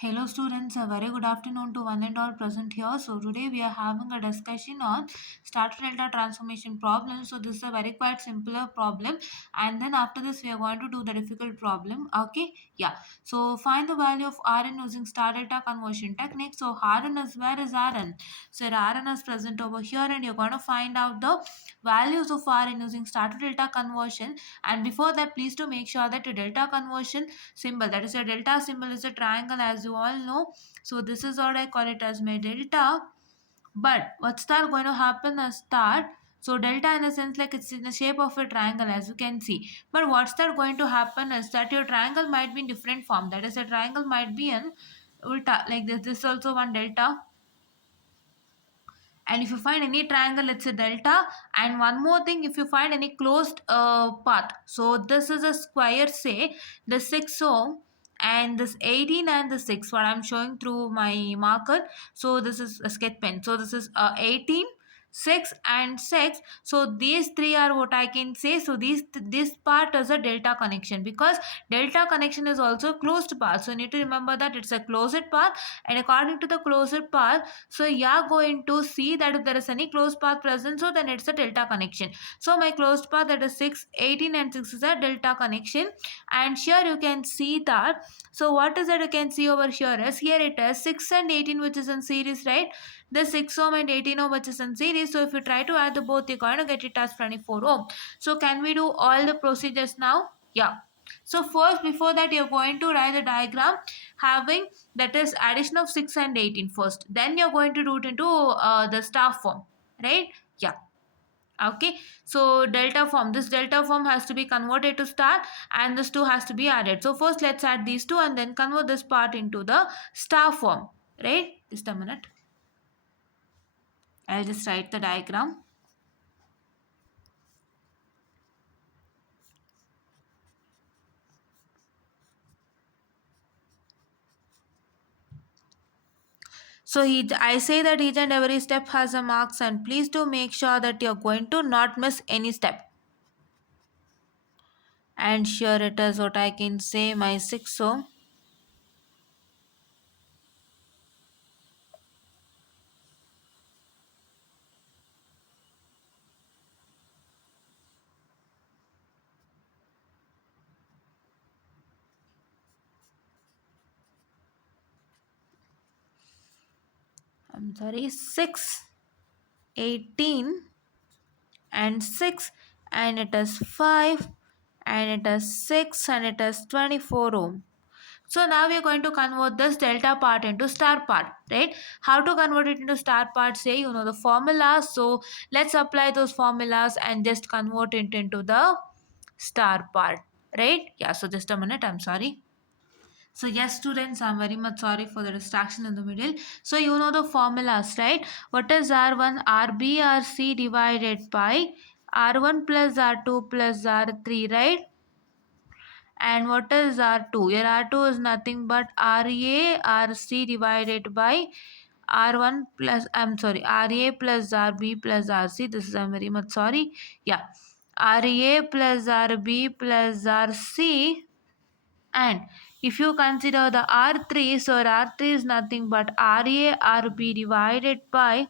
Hello students, a very good afternoon to one and all present here. So today we are having a discussion on starter delta transformation problem. So this is a very quite simpler problem, and then after this we are going to do the difficult problem. Okay, yeah. So find the value of Rn using star delta conversion technique. So Rn is, where is Rn? So Rn is present over here, and you're going to find out the values of Rn using starter delta conversion. And before that, please to make sure that the delta conversion symbol, that is a delta symbol, is a triangle, as you all know. So this is what I call it as my delta. But what's that going to happen as start? So delta, in a sense, like it's in the shape of a triangle, as you can see. But what's that going to happen is that your triangle might be in different form, that is a triangle might be an ulta, like this is also one delta. And if you find any triangle, it's a delta. And one more thing, if you find any closed path, so this is a square, say the 6 ohm and this 18 and the 6, what I'm showing through my marker. So this is a sketch pen, so this is 18, 6 and 6. So these three are what I can say. So this part is a delta connection, because delta connection is also closed path. So you need to remember that it's a closed path, and according to the closed path, so you are going to see that if there is any closed path present, so then it's a delta connection. So my closed path, that is 6, 18 and 6, is a delta connection. And here you can see that. So what is that you can see over here is, here it is 6 and 18 which is in series, right? The 6 ohm and 18 ohm which is in series. So if you try to add the both, you're going to get it as 24 ohm. So can we do all the procedures now? Yeah. So first, before that, you're going to write the diagram having, that is addition of 6 and 18 first. Then you're going to do it into the star form, right? Yeah. Okay, so delta form, this delta form has to be converted to star, and this 2 has to be added. So first let's add these two and then convert this part into the star form, right? Just a minute, I'll just write the diagram. So I say that each and every step has a marks, and please do make sure that you're going to not miss any step. And here it is, what I can say, my 6 ohm. I'm sorry, 6, 18 and 6, and it is 5, and it is 6, and it is 24 ohm. So now we are going to convert this delta part into star part, right? How to convert it into star part? Say you know the formulas, so let's apply those formulas and just convert it into the star part, right? Yeah, so just a minute, I'm sorry. So yes, students, I'm very much sorry for the distraction in the middle. So you know the formulas, right? What is R1? RB RC divided by R1 plus R2 plus R3, right? And what is R2? Your R2 is nothing but RA RC divided by R1 plus, I'm sorry, RA plus RB plus RC. This is, I'm very much sorry. Yeah. RA plus RB plus RC. And if you consider the R3, so R3 is nothing but RA RB divided by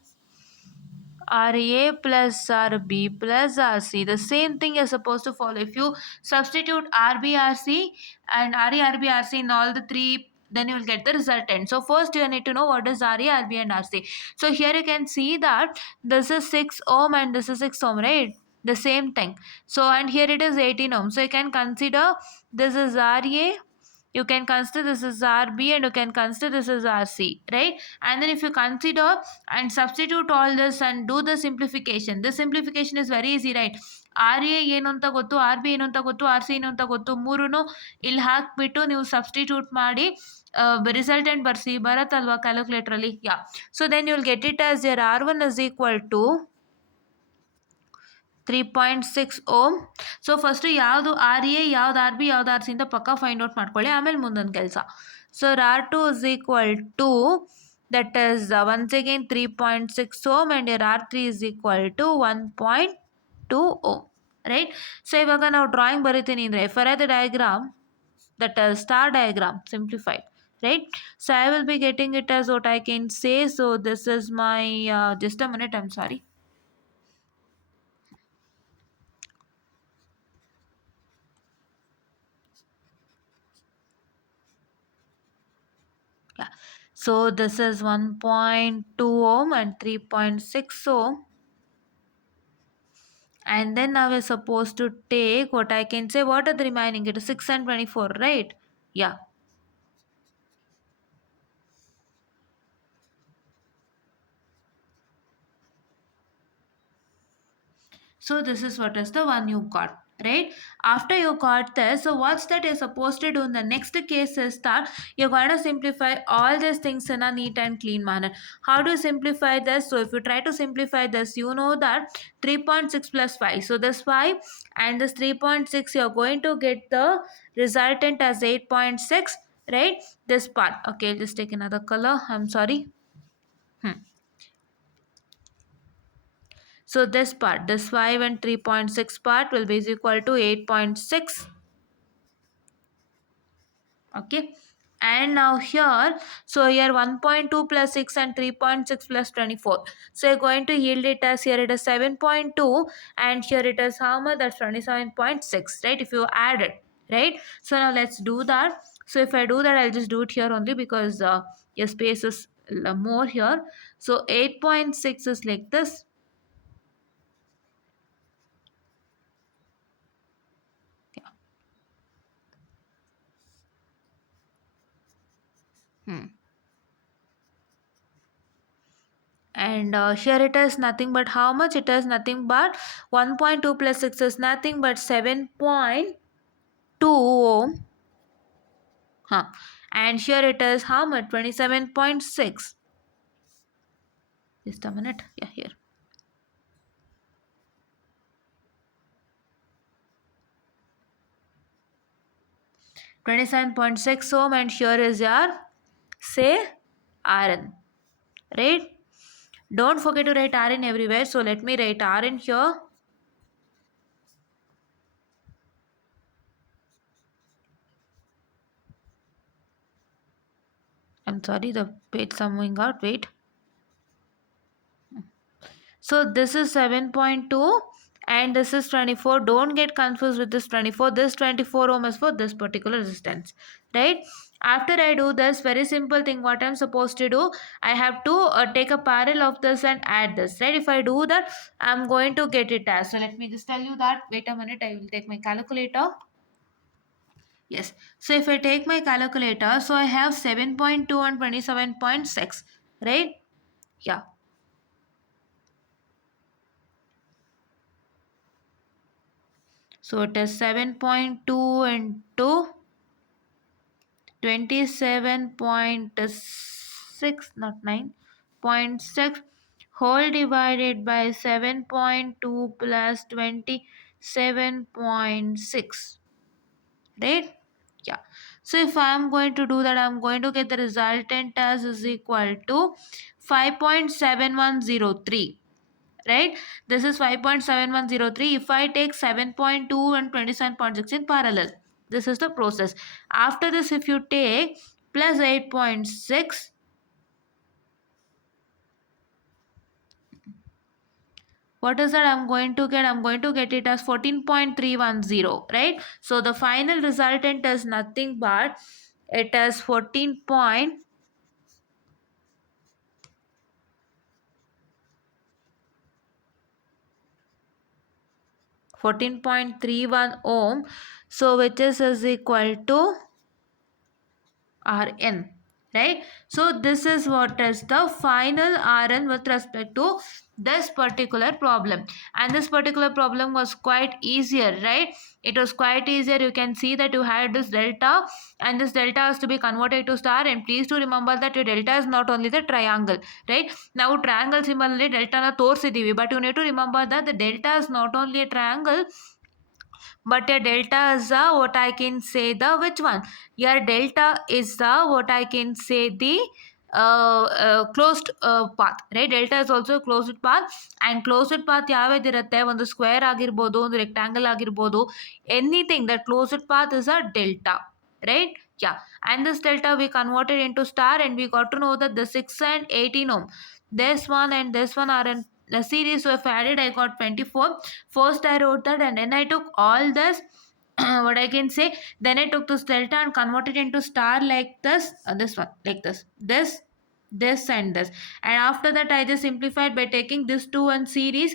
RA plus RB plus RC. The same thing is supposed to follow. If you substitute RB RC and RA RB RC in all the three, then you will get the resultant. So first you need to know what is RA, RB and RC. So here you can see that this is 6 ohm and this is 6 ohm, right? The same thing. So and here it is 18 ohm. So you can consider this is RA, you can consider this is RB, and you can consider this is RC, right? And then if you consider and substitute all this and do the simplification, the simplification is very easy, right? RA ಏನು ಅಂತ ಗೊತ್ತು, RB ಏನು ಅಂತ ಗೊತ್ತು, RC ಏನು ಅಂತ ಗೊತ್ತು, ಮೂರನ್ನು ಇಲ್ಲಿ ಹಾಕ್ಬಿಟ್ಟು ನೀವು ಸಬ್ಸ್ಟಿಟ್ಯೂಟ್ ಮಾಡಿ ರಿಸಲ್ಟೆಂಟ್ ಬರ್ಸಿ, ಬರತ್ತಲ್ವಾ ಕ್ಯಾಲ್ಕುಲೇಟ್ರಲ್ಲಿ? Yeah. So then you will get it as your R1 is equal to 3.6 ohm. So first ಯಾವುದು RA, ಯಾವ್ದು RB, ಯಾವ್ದು RC ಅಂತ ಪಕ್ಕ ಫೈಂಡ್ ಔಟ್ ಮಾಡ್ಕೊಳ್ಳಿ, ಆಮೇಲೆ ಮುಂದೊಂದು ಕೆಲಸ. So R2 is equal to, that is once again 3.6 ohm, and your R3 is equal to 1.2 ohm, right? So ಇವಾಗ ನಾವು ಡ್ರಾಯಿಂಗ್ ಬರಿತೀನಿ ಅಂದರೆ, for the diagram, that is star diagram simplified. right? So I will be getting it as what I can say. So this is my just a minute, I'm sorry. Yeah, so this is 1.2 ohm and 3.6 ohm, and then now we're supposed to take what I can say, what are the remaining, it is 6 and 24, right? Yeah. So this is what is the one you got, right? After you got this, so what's that you're supposed to do in the next case is that you're going to simplify all these things in a neat and clean manner. How do you simplify this? So if you try to simplify this, you know that 3.6 plus 5. So this 5 and this 3.6, you're going to get the resultant as 8.6, right? This part. Okay, I'll just take another color. I'm sorry. So this part, this 5 and 3.6 part will be is equal to 8.6. Okay. And now here, so here 1.2 plus 6 and 3.6 plus 24. So you're going to yield it as here it is 7.2 and here it is how much? That's 27.6, right? If you add it, right? So now let's do that. So if I do that, I'll just do it here only because your space is more here. So 8.6 is like this. Hmm. And here it is nothing but how much? It is nothing but 1.2 plus 6 is nothing but 7.2 ohm. Huh. And here it is how much? 27.6. Just a minute. Yeah, here. 27.6 ohm, and here is your say Rn. Right? Don't forget to write Rn everywhere. So let me write Rn here. I'm sorry, the page is moving out. Wait. So this is 7.2 and this is 24. Don't get confused with this 24. This 24 ohm is for this particular resistance, right? After I do this, very simple thing, what I'm supposed to do, I have to take a parallel of this and add this, right? If I do that, I'm going to get it as. So let me just tell you that. Wait a minute, I will take my calculator. Yes. So if I take my calculator, so I have 7.2 and 27.6, right? Yeah. So it is 7.2 into 27.6, not 9.6 whole divided by 7.2 plus 27.6, right? Yeah. So if I am going to do that, I am going to get the resultant as is equal to 5.7103, right? This is 5.7103. If I take 7.2 and 27.6 in parallel, this is the process. After this, if you take plus 8.6, what is that I'm going to get? I'm going to get it as 14.310, right? So the final resultant is nothing but it is 14.31 ohm, so which is equal to Rn, right? So this is what is the final Rn with respect to this particular problem, and this particular problem was quite easier, right? It was quite easier. You can see that you had this delta and this delta has to be converted to star, and please to remember that your delta is not only the triangle, right? Now triangle similarly delta na ತೋರಿಸಿದೀವಿ, but you need to remember that the delta is not only a triangle but your delta is the what I can say the which one, your delta is the what I can say the closed path, right? Delta is also a closed path, and closed path ಯಾವ್ಯಾವ್ದಿರುತ್ತೆ, ಒಂದು square ಆಗಿರ್ಬೋದು, ಒಂದು rectangle ಆಗಿರ್ಬೋದು, anything that closed path is a delta, right? Yeah, and this delta we converted into star, and we got to know that the 6 and 18 ohm, this one and this one are in the series. So if I added, I got 24. First I wrote that, and then I took all this what I can say, then I took this delta and converted into star like this one like this and this, and after that I just simplified by taking this two and series,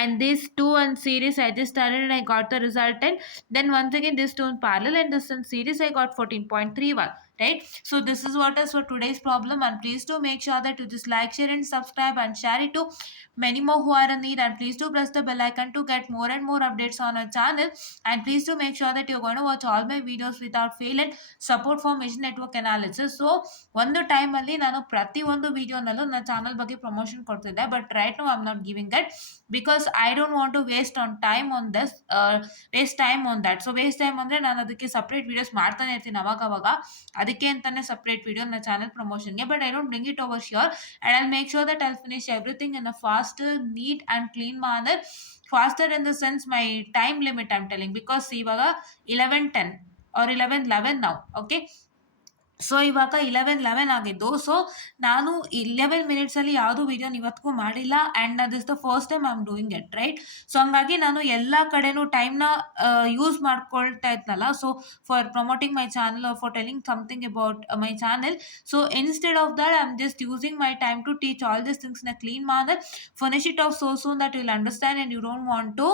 and this two and series I just started, and I got the resultant. Then once again this two in parallel and this in series, I got 14.31, right? So this is what is for today's problem, and please do make sure that you just like, share and subscribe and share it to many more who are in need, and please do press the bell icon to get more and more updates on our channel, and please do make sure that you're going to watch all my videos without fail and support for mission network analysis. So ಒಂದು ಟೈಮಲ್ಲಿ ನಾನು ಪ್ರತಿ ಒಂದು ವಿಡಿಯೋನಲ್ಲೂ ನನ್ನ channel ಬಗ್ಗೆ promotion ಕೊಡ್ತಿದ್ದೆ, but right now I am not giving that because I don't want to waste on time on this, waste time on that. So waste time ಅಂದರೆ ನಾನು ಅದಕ್ಕೆ ಸಪ್ರೇಟ್ ವೀಡಿಯೋಸ್ ಮಾಡ್ತಾನೆ ಇರ್ತೀನಿ ಅವಾಗ, ಅದಕ್ಕೆ ಅಂತಾನೆ ಸಪ್ರೇಟ್ ವೀಡಿಯೋ ನನ್ನ ಚಾನಲ್ ಪ್ರಮೋಷನ್ಗೆ, but I don't bring it over sure, and I make sure that I finish everything in a fast, neat and clean manner. Faster in the sense my time limit I'm telling, because ಇವಾಗ 11:10 or 11:11 now, okay. So ಇವಾಗ 11:11 ಆಗಿದ್ದು, so ನಾನು 11 ಮಿನಿಟ್ಸಲ್ಲಿ ಯಾವುದೂ ವಿಡಿಯೋನ ಇವತ್ತಿಗೂ ಮಾಡಿಲ್ಲ, and that is the first time I am doing it, right. So ಹಂಗಾಗಿ ನಾನು ಎಲ್ಲ ಕಡೆನೂ ಟೈಮ್ನ ಯೂಸ್ ಮಾಡ್ಕೊಳ್ತಾ ಇದ್ನಲ್ಲ, so for promoting my channel or for telling something about my channel. So instead of that I am just using my time to teach all this things in a clean manner. Finish it off so soon that you'll understand, and you don't want to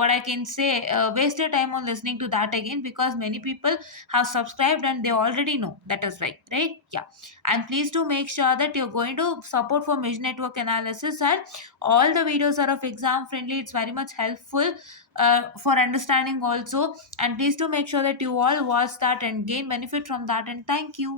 what I can say, waste your time on listening to that again, because many people have subscribed and they already know that is right, yeah. And please do make sure that you're going to support for mesh network analysis, and all the videos are of exam friendly. It's very much helpful for understanding also, and please do make sure that you all watch that and gain benefit from that, and thank you.